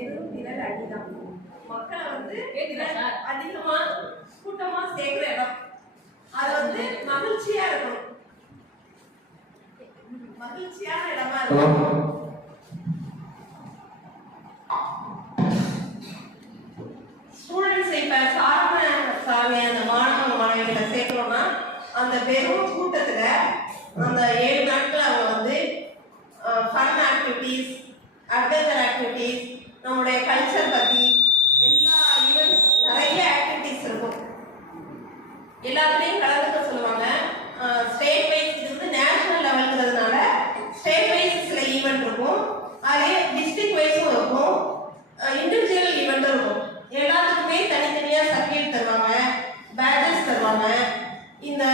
வெறும் விரல் அடிதான். மக்களை வந்து அதிகமா கூட்டமா சேர்க்கிற இடம். அது வந்து மகிழ்ச்சியா இருக்கும் மகிழ்ச்சியான இடமா இருக்கும் ஸ்டூடெண்ட்ஸ் இப்ப சாரண சாமி அந்த மாணவ மாணவிகளை சேர்க்கிறோம்னா அந்த பெரும் கூட்டத்துல அந்த ஏழு நாட்கள் அவங்க வந்து ஃபன் ஆக்டிவிட்டீஸ் அட்வென்ச்சர் ஆக்டிவிட்டீஸ் நம்மளுடைய கல்ச்சர் பற்றி எல்லா ஈவெண்ட்ஸ் நிறைய ஆக்டிவிட்டிஸ் இருக்கும். எல்லாத்துலேயும் கலந்துக்க சொல்லுவாங்க. ஸ்டேட் வைஸ் இது வந்து நேஷனல் லெவலுங்கிறதுனால ஸ்டேட் வைஸ் சில ஈவெண்ட் இருக்கும். அதே டிஸ்ட்ரிக்ட் வைஸும் இருக்கும். இண்டிவிஜுவல் ஈவெண்ட்டும் இருக்கும். எல்லாத்துக்குமே தனித்தனியாக சர்டிஃபிகேட் தருவாங்க. பேஜஸ் தருவாங்க. இந்த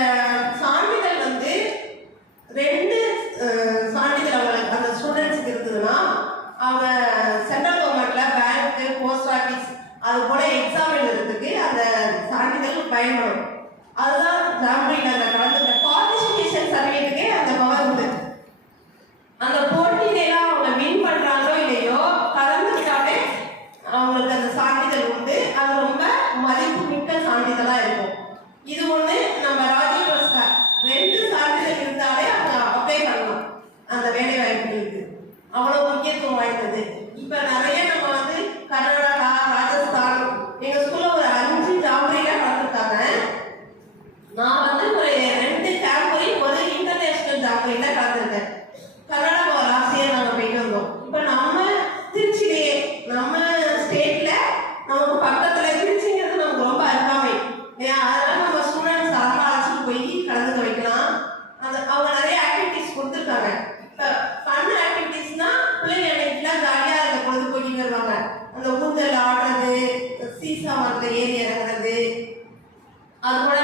வேண்டியது அவ்வளோ முக்கியத்துவம் வாய்ந்தது. இப்போ நிறைய நம்ம வந்து கர்நாடகா ராஜஸ்தான் எங்கள் ஸ்கூலில் ஒரு அஞ்சு ஜாம்பரியாக வளர்த்துருக்காங்க. நான் வந்து ஒரு ரெண்டு ஜாம்பரி ஒரு இன்டர்நேஷ்னல் ஜாம்பரியில் கலந்துருக்கேன் கர்நாடகா லாஸ்ட் இயர் நாங்கள் போயிட்டு வந்தோம். இப்போ நம்ம திருச்சிலேயே நம்ம ஸ்டேட்டில் நமக்கு பக்கத்தில் திருச்சிங்கிறது நமக்கு ரொம்ப அருகாமை. அதனால நம்ம ஸ்டூடெண்ட்ஸ் அழகாக அழைச்சிட்டு போய் கலந்துக்க வைக்கலாம். அந்த அவங்க நிறைய ஆக்டிவிட்டிஸ் கொடுத்துருக்காங்க. അതുപോലെ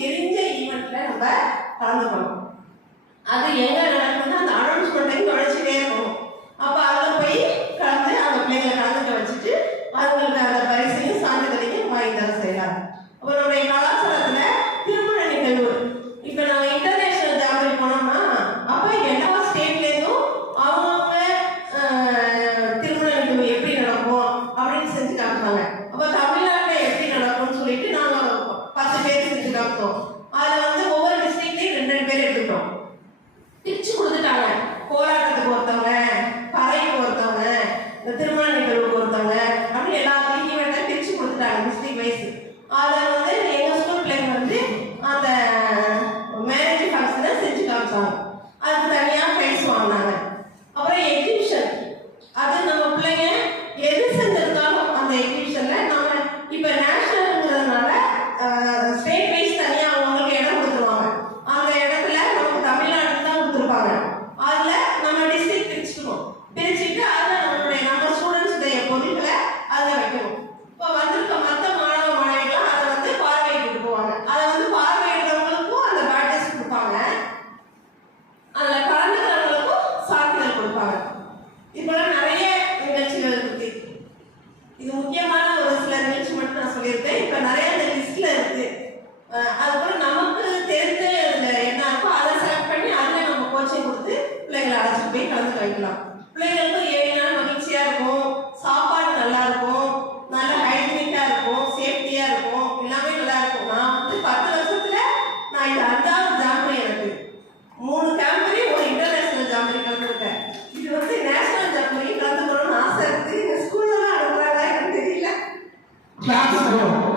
தெரிஞ்ச ஈவெண்ட்ல நம்ம கலந்துக்கணும். அது எங்க நடக்குதுன்னா அந்த அனௌன்ஸ்மெண்ட்டையும் தொலைச்சிட்டே இருக்கணும். இது முக்கியமான ஒரு சில நிகழ்ச்சி மட்டும் நான் சொல்லியிருக்கேன் இப்போ நிறைய அந்த லிஸ்ட்ல இருக்கு. அதுபோல் நமக்கு தெரிஞ்ச என்ன இருக்கோ அதை செலக்ட் பண்ணி அதில் நம்ம கோச்சிங் கொடுத்து பிள்ளைங்களை அழைச்சிட்டு போய் கலந்து வைக்கலாம். பிள்ளைங்க Tá, tá Graças a